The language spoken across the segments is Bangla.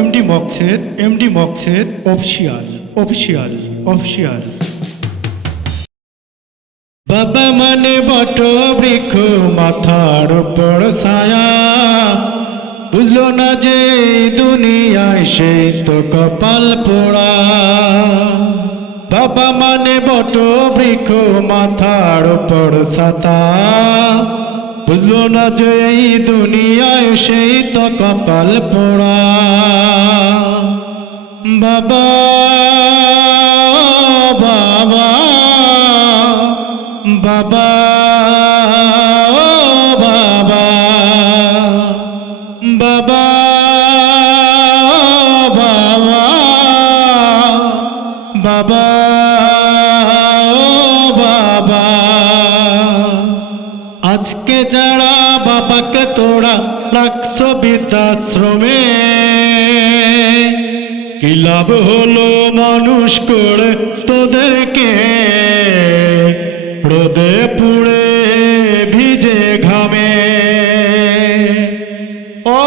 MD মক্সের official. বাবা মানে বট বৃক্ষ মাথার উপর ছায়া, বুঝলো না যে দুনিয়ায় সেই তো কপাল পোড়া। বাবা মানে বট বৃক্ষ মাথার উপর ছাতা, বুঝলো না যে এই দুনিয়ায় সেই তো কপাল পোড়া। বাবা বাবা বাবা বাবা বাবা বাবা বাবা বাবা। আজকে যারা বাবাকে তোরা রাখছো বৃদ্ধাশ্রমে, কি লাভ হলো মানুষ করে তোদেরকে, রোদে পুড়ে ভিজে ঘামে। ও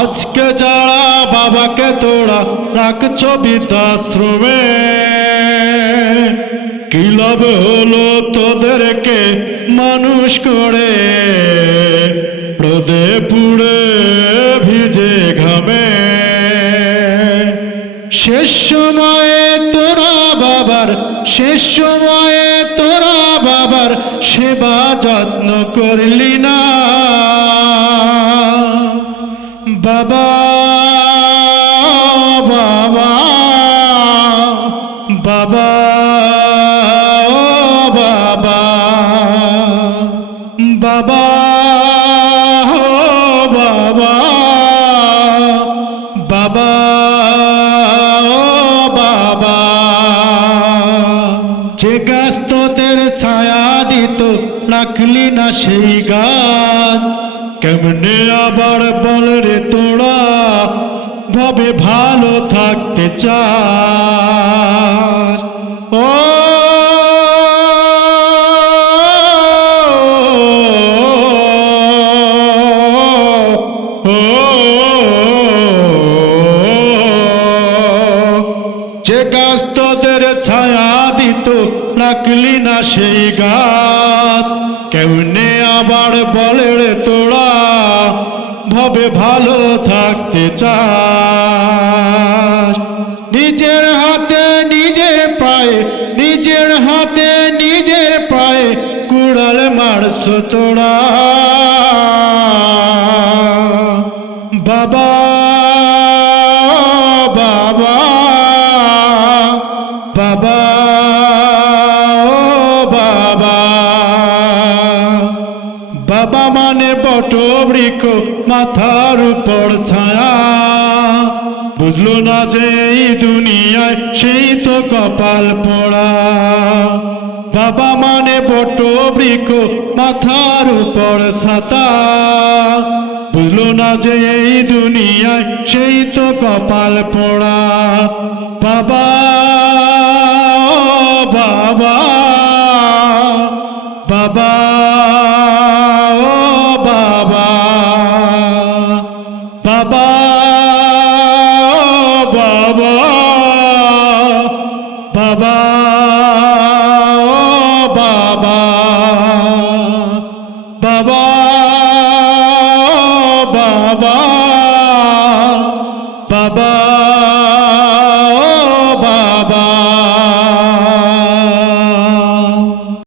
আজকে যারা বাবাকে তোরা রাখছো বৃদ্ধাশ্রমে, কি লাভ হলো তোদেরকে মানুষ করে, রোদে পুড়ে ভিজে ঘামে। শেষ সময়ে তোরা বাবার সেবা যত্ন করলি না। বাবা বাবা বাবা বাবা বাবা বাবা বাবা বাবা। যে গাছ তোদের ছায়া দিত রাখলি না সেই গাছ, কেমনে আবার বল রে তোরা ভাবে ভালো থাকতে চাস। ও যে গাছ তোদের ছায়া দিত রাখলি না সেই গাছ, কেমনে আবার বলে রে তোরা ভাবে ভালো থাকতে চাস। নিজের হাতে নিজের পায়ে কুড়াল মারছ তোরা। বাবা বাবা বাবা বাবা বাবা মানে বট বৃক্ষ মাথার উপর ছায়া, বুঝলো না যে এই দুনিয়ায় সেই তো কপাল পোড়া। বাবা মানে বট বৃক্ষ মাথার উপর ছাতা, বুঝলো না যে এই দুনিয়ায় সেই তো কপাল পোড়া। বাবা বাবা বাবা বাবা বাবা বাবা বাবা বাবা বাবা বাবা বাবা